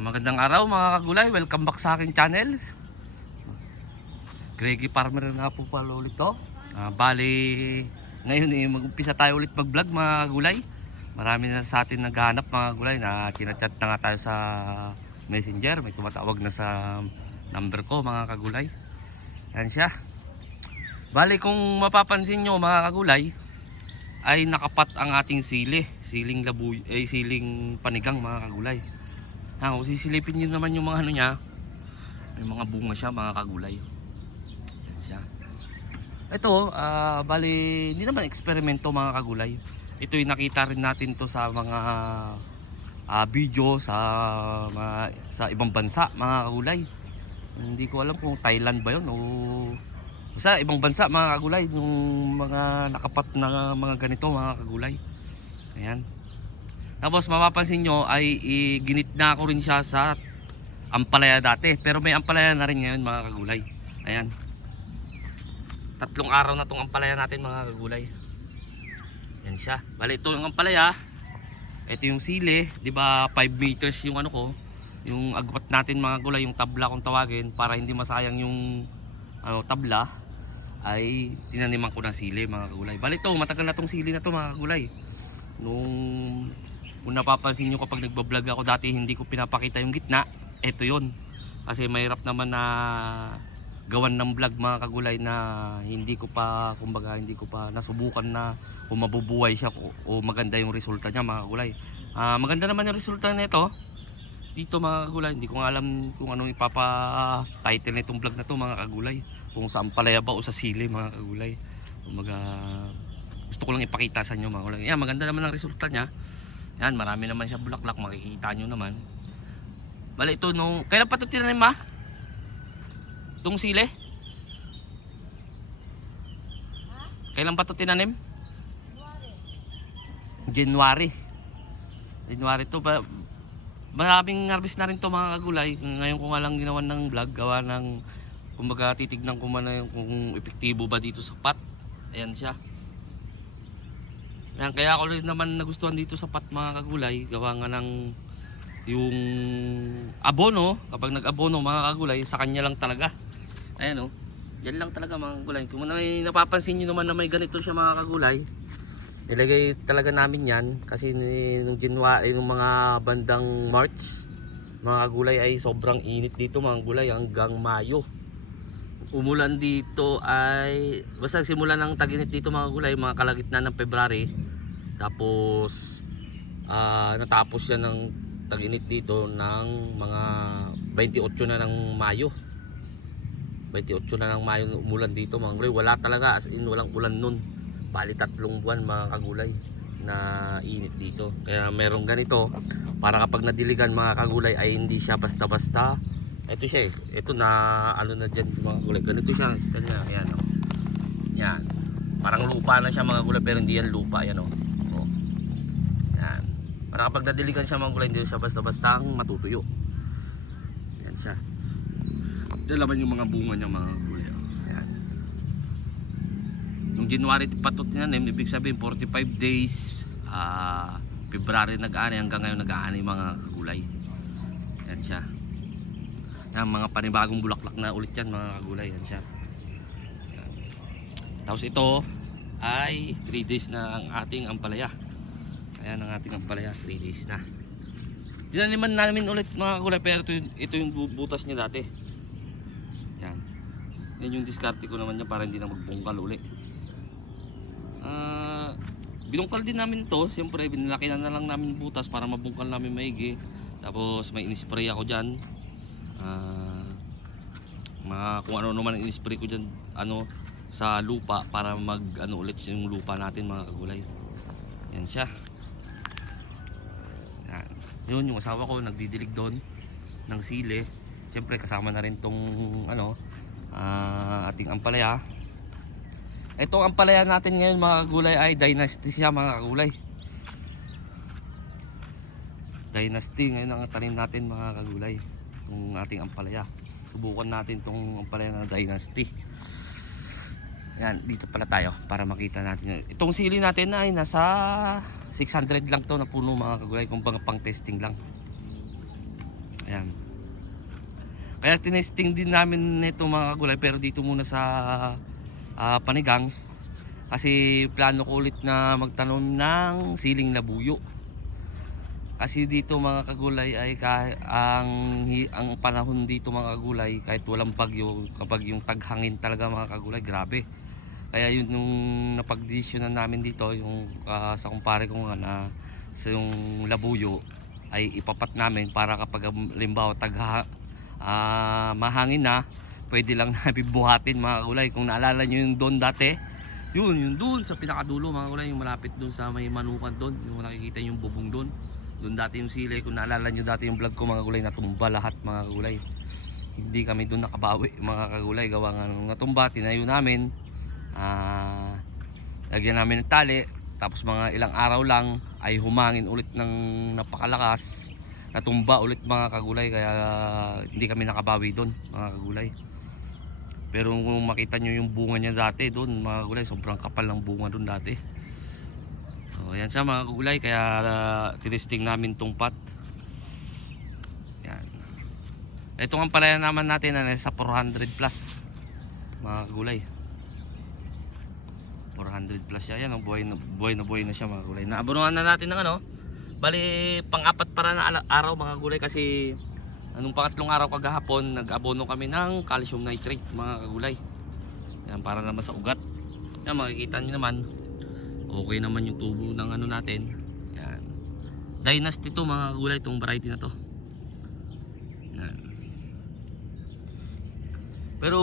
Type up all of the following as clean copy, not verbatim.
Magandang araw mga kagulay, welcome back sa aking channel. Greggy Farmer nga po pala ulit to. Bali, ngayon mag-umpisa tayo ulit mag-vlog mga kagulay. Marami na sa atin naghahanap mga kagulay na chinachat na nga tayo sa messenger. May tumatawag na sa number ko mga kagulay. Yan siya. Bali kung mapapansin nyo mga kagulay, ay nakapat ang ating siling labuy, siling panigang mga kagulay. Kung sisilipin nyo naman yung mga ano niya, may mga bunga siya mga kagulay. Yan siya. Ito, bali, hindi naman eksperimento mga kagulay. Ito yung nakita rin natin to sa mga video sa ibang bansa mga kagulay. Hindi ko alam kung Thailand ba yun o sa ibang bansa mga kagulay, yung mga nakapat na mga ganito mga kagulay. Ayan. Tapos mapapansin nyo ay ginitna ko rin siya sa ampalaya dati. Pero may ampalaya na rin ngayon mga kagulay. Ayan. 3 araw na itong ampalaya natin mga kagulay. Yan siya. Bali ito yung ampalaya. Ito yung sili. Diba 5 meters yung ano ko. Yung agwat natin mga kagulay. Yung tabla kung tawagin. Para hindi masayang yung tabla. Ay tinaniman ko ng sili mga kagulay. Bali ito matagal na itong sili na ito mga kagulay. Kung napapansin nyo kapag nagbablog ako dati hindi ko pinapakita yung gitna, eto yon. Kasi mahirap naman na gawan ng vlog mga kagulay na hindi ko pa, kumbaga hindi ko pa nasubukan na kung mabubuhay siya o maganda yung resulta niya mga kagulay. Maganda naman yung resulta nito dito mga kagulay. Hindi ko nga alam kung anong ipapa-title na itong vlog na to mga kagulay. Kung sa ampalaya ba o sa sili mga kagulay. Kumbaga gusto ko lang ipakita sa inyo mga kagulay. Yan, maganda naman ang resulta niya. Yan, marami naman siya bulaklak, makikita nyo naman. Bali ito nung, kailan pa ito tinanim ma? Itong sili? Kailan pa ito tinanim? January ito ba? Maraming harvest na rin ito mga kagulay. Ngayon ko nga lang ginawan ng vlog, gawa ng kumbaga titignan ko man kung epektibo ba dito sa pot. Ayan siya. Yan, kaya ako rin naman nagustuhan dito sa pot mga kagulay. Gawa nga ng yung abono. Kapag nag-abono mga kagulay, sa kanya lang talaga. Ayan o. Yan lang talaga mga kagulay. Kung may napapansin nyo naman na may ganito siya mga kagulay, nilagay talaga namin yan. Kasi nung January, nung mga bandang March, mga kagulay ay sobrang init dito mga kagulay hanggang Mayo. Umulan dito ay basta simula ng tag-init dito mga kagulay, mga kalagitnaan ng February. Tapos natapos siya ng tag-init dito ng mga 28 na ng Mayo. 28 na ng Mayo umulan dito mga kagulay. Wala talaga, as in walang ulan nun. Bali 3 buwan mga kagulay na init dito. Kaya merong ganito para kapag nadiligan mga kagulay ay hindi siya basta-basta. Ito siya ito na ano na dyan mga kagulay. Ganito siya, style niya. Ayan o. Yan. Parang lupa na siya mga kagulay pero hindi yan lupa. Ayan o. Para kapag nadiligan siya mga kulay, hindi siya basta-basta ang matutuyo. Yan siya. Yan naman yung mga bunga niya mga kulay. Yan. Yung January pa ito tinanim, ibig sabihin 45 days. February nag-ani hanggang ngayon nag-ani mga kagulay. Yan siya. Yan, mga panibagong bulaklak na ulit yan mga kagulay. Yan siya. Yan. Tapos ito ay 3 days na ang ating ampalaya. Ayan ang ating ampalaya, 3 days na. Dinaniman namin ulit mga kagulay, pero ito yung butas niya dati. Yan. Yan yung diskarte ko naman niya para hindi na magbungkal ulit. Binungkal din namin to. Siyempre binilaki na lang namin butas para mabungkal namin maigi. Tapos may in-spray ako dyan. Kung ano naman in-spray ko dyan sa lupa para mag ulit yung lupa natin mga kagulay. Yan siya. Yun yung asawa ko nagdidilig doon ng sili. Siyempre kasama na rin tong ating ampalaya. Itong ampalaya natin ngayon mga kagulay ay dynasty siya mga kagulay. Dynasty ngayon ang tanim natin mga kagulay. Itong ating ampalaya. Subukan natin tong ampalaya na dynasty. Yan, dito pala tayo para makita natin. Itong sili natin ay nasa 600 lang to na puno mga kagulay, kung pang testing lang. Ayan. Kaya tinesting din namin nito mga kagulay, pero dito muna sa Panigang. Kasi plano ko ulit na magtanom ng siling labuyo. Kasi dito mga kagulay ay ang panahon dito mga kagulay, kahit walang bagyo, kapag yung taghangin talaga mga kagulay, grabe. Kaya yun yung napagdesisyonan namin dito, yung sa kumpare ko nga na sa yung labuyo ay ipapat namin para kapag limbawa mahangin na, pwede lang namin buhatin mga kagulay. Kung naalala nyo yung doon dati, yung doon sa pinakadulo mga kagulay, yung malapit doon sa may manukan doon, yung nakikita yung bubong doon. Doon dati yung sili, kung naalala nyo dati yung vlog ko mga kagulay, natumba lahat mga kagulay. Hindi kami doon nakabawi mga kagulay, gawa nga nung natumba, tinayo namin, lagyan namin ng tali, tapos mga ilang araw lang ay humangin ulit ng napakalakas, natumba ulit mga kagulay, kaya hindi kami nakabawi doon mga kagulay. Pero kung makita nyo yung bunga niya dati doon mga kagulay, sobrang kapal ng bunga doon dati. So ayan siya mga kagulay, kaya tinesting namin tong pot. Yan. Ito ang palaya naman natin na sa 400 plus mga kagulay. 400 plus siya. Yan, buhay na siya mga kagulay. Naabunuhan na natin ng bali pang-apat para na araw mga kagulay, kasi anong pangatlong araw kagahapon nag-abono kami ng calcium nitrate mga kagulay. Yan, para naman sa ugat. Yan, makikita nyo naman okay naman yung tubo ng natin. Yan. Dynasty to mga kagulay, itong variety na to. Yan. Pero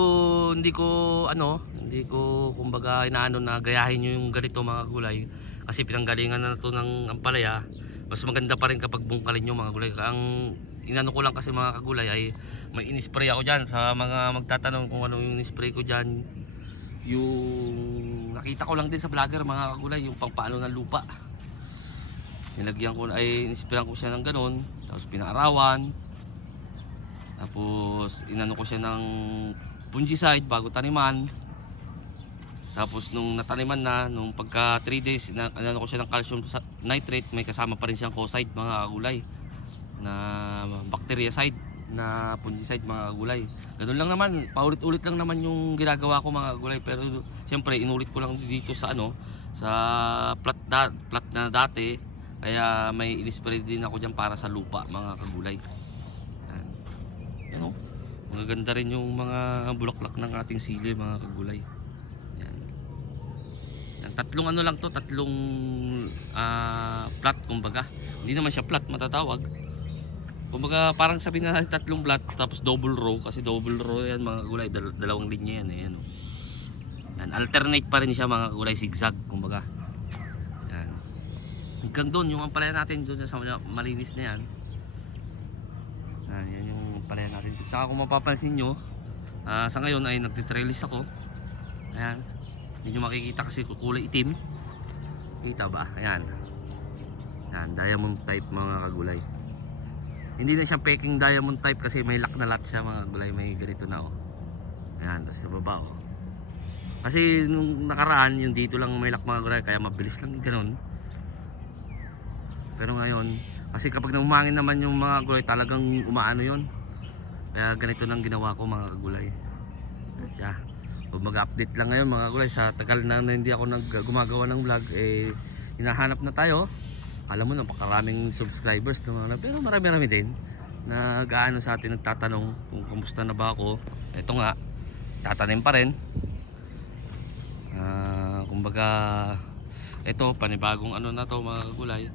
hindi ko kumbaga inaano na gayahin nyo yung ganito mga kagulay, kasi pinanggalingan na to ng ampalaya. Mas maganda pa rin kapag bungkalin nyo mga kagulay. Ang inano ko lang kasi mga kagulay ay may in-spray ako dyan. Sa mga magtatanong kung ano yung in-spray ko dyan, yung nakita ko lang din sa vlogger mga kagulay, yung pangpaano ng lupa. Nilagyan ko ay in-sprayan ko siya ng ganun, tapos pinaarawan, tapos inano ko siya ng fungicide bago taniman. Tapos nung nataniman na, nung pagka 3 days inano ko siya ng calcium nitrate, may kasama pa rin siyang coside mga kagulay, na bactericide na fungicide mga kagulay. Ganun lang naman, paulit-ulit lang naman yung ginagawa ko mga kagulay, pero siyempre inulit ko lang dito sa sa plat na dati, kaya may in-spray din ako diyan para sa lupa mga kagulay. Yan, magaganda rin yung mga bulaklak ng ating sili mga kagulay. Yan, tatlong lang to, tatlong plat kumbaga. Hindi naman siya plat matatawag. Kumbaga parang sabihin na natin tatlong plat tapos double row, kasi double row yan mga kagulay, dalawang linya yan, yan. Yan, alternate pa rin siya mga kagulay, zigzag kumbaga. Yan. Hanggang doon yung ampalaya natin doon sa malinis na yan. Yan yung ampalaya natin. Tsaka kung mapapansin nyo, sa ngayon ay nagtitrellis ako. Ayan, hindi nyo makikita kasi kulay itim. Kita ba? Ayan. Yan, diamond type mga kagulay. Hindi na siya peking diamond type kasi may lock na lot siya mga kagulay. May ganito na Ayan, tapos sa baba Kasi nung nakaraan yung dito lang may lock mga kagulay, kaya mabilis lang ganun. Pero ngayon, kasi kapag umangin naman yung mga kagulay, talagang umaano yun. Kaya ganito nang ginawa ko mga kagulay. Ayan siya. Kung mag-update lang ngayon mga kagulay, sa tagal na hindi ako gumagawa ng vlog, hinahanap na tayo. Alam mo, napakaraming subscribers naman, pero marami-rami din na gaano sa atin nagtatanong kung kumusta na ba ako. Ito nga, tatanim pa rin. Kumbaga, ito panibagong na to mga kagulay.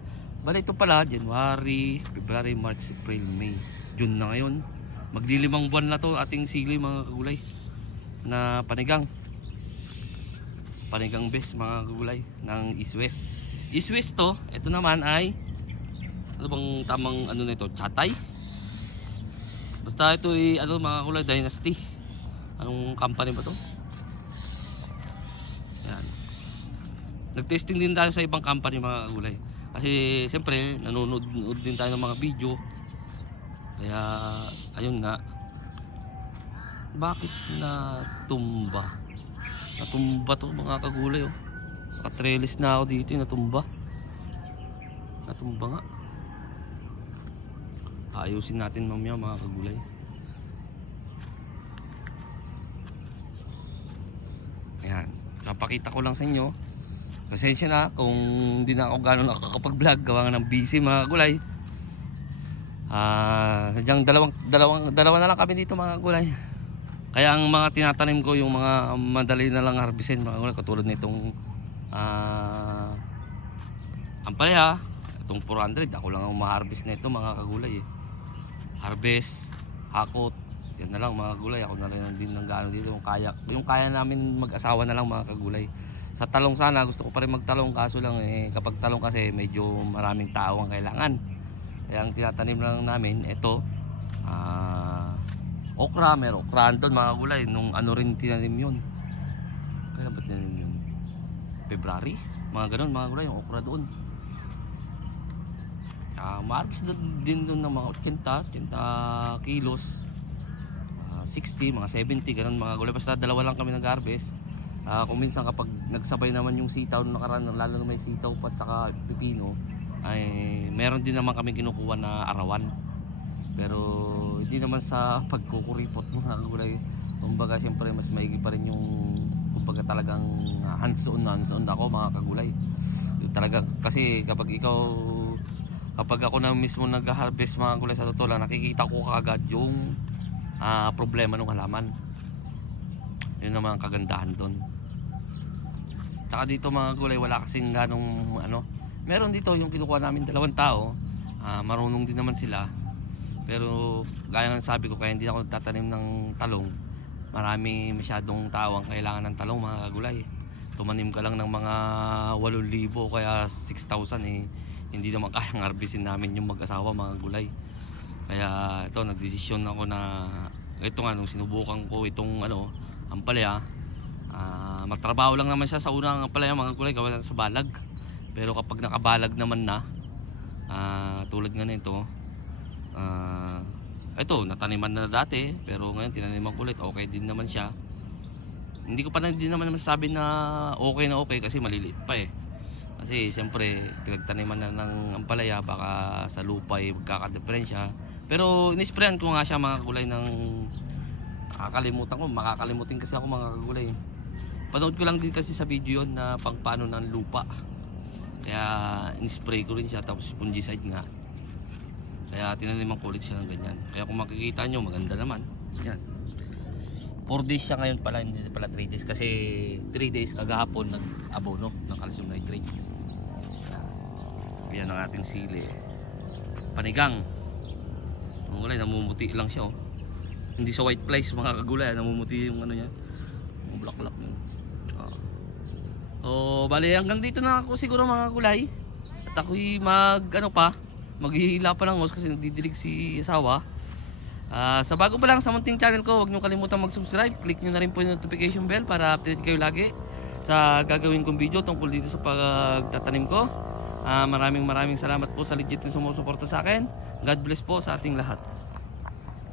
Bali ito pala, January, February, March, April, May, June na ngayon. Maglilimang buwan na to ating sili mga kagulay na panigang best mga kagulay ng East West. East West to, ito naman ay ano bang tamang nito, Chatay. Basta ito ay mga kagulay, Dynasty. Anong company ba to? Yan. Nag-testing din tayo sa ibang company mga kagulay. Kasi siyempre nanonood din tayo ng mga video. Kaya ayun nga. Bakit natumba? Natumba to mga kagulay Naka-trellis na ako dito, natumba nga. Ayusin natin mamaya mga kagulay. Ayan, napakita ko lang sa inyo. Pasensya na kung hindi na ako gano'n nakakapag-vlog, gawa nga ng busy mga kagulay. Sadyang dalawa na lang kami dito mga kagulay. Kaya ang mga tinatanim ko yung mga madali na lang harvestin mga kagulay, katulad nitong ampalaya, itong 400, ako lang ang ma-harvest na ito mga kagulay eh. Harvest, hakot, yan na lang mga kagulay. Ako na rin din ng gano'n dito, yung kaya namin mag-asawa na lang mga kagulay. Sa talong sana gusto ko pa rin magtalong, kaso lang kapag talong kasi medyo maraming tao ang kailangan. Kaya ang tinatanim lang namin ito, okra, meron okra doon mga kagulay. Nung ano rin tinanim yun, kaya ba tinanim yun? February, mga ganun mga kagulay, yung okra doon. Ma-harvest din doon ng mga 80 kilos, 60, mga 70 ganun mga kagulay. Basta dalawa lang kami nag-harvest. Kung minsan kapag nagsabay naman yung sitaw nung nakaraan, lalo na may sitaw pa at saka pipino, ay meron din naman kami kinukuha na arawan. Pero hindi naman sa pagkukuripot mga kagulay. Kumbaga siyempre mas maigi pa rin yung kumbaga talagang hands on ako mga kagulay. Talaga kasi kapag ako na mismo nag-harvest mga kagulay, sa totoo lang nakikita ko kaagad yung problema ng halaman. Yun naman ang kagandahan doon. Tsaka dito mga gulay wala kasing ganong meron dito yung kinukuha namin 2 tao, marunong din naman sila. Pero gaya ng sabi ko, kaya hindi ako nagtatanim ng talong. Marami masyadong tao ang kailangan ng talong mga kagulay. Tumanim ka lang ng mga 8,000 kaya 6,000 hindi naman kayang harvestin namin yung mag-asawa mga gulay. Kaya ito nagdesisyon ako na ito nga nung sinubukan ko itong ampalaya, magtrabaho lang naman siya sa unang ampalaya mga kulay, gawa sa balag. Pero kapag nakabalag naman na, tulad nga nito, ito nataniman na dati, pero ngayon tinaniman ko ulit, okay din naman siya. Hindi ko pa din naman masasabi na okay kasi maliliit pa eh. Kasi siyempre pinagtaniman na ng ampalaya, baka sa lupa magkakadiferensya. Pero inisprayan ko nga siya mga kulay ng makakalimutin kasi ako mga kagulay. Panood ko lang din kasi sa video yon na paano ng lupa. Kaya in-spray ko rin siya, tapos fungicide nga. Kaya tinaniman ko ulit siya ng ganyan. Kaya kung makikita nyo maganda naman. Yan. 4 days siya ngayon pala, hindi pala 3 days. Kasi 3 days kagahapon nag-abono ng calcium nitrate. Yan ang ating sili. Panigang. Ang gulay, namumuti lang siya oh. Hindi sa white flies mga kagulay, namumuti yung niya, yung bulaklak niya. Bali hanggang dito na ako siguro mga kagulay. At ako'y maghihila pa ng hose kasi nagdidilig si asawa. Sa bago pa lang sa munting channel ko, huwag nyo kalimutan mag-subscribe. Click nyo na rin po yung notification bell para update kayo lagi sa gagawin kong video tungkol dito sa pagtatanim ko. Maraming salamat po sa legit na sumusuporta sa akin. God bless po sa ating lahat.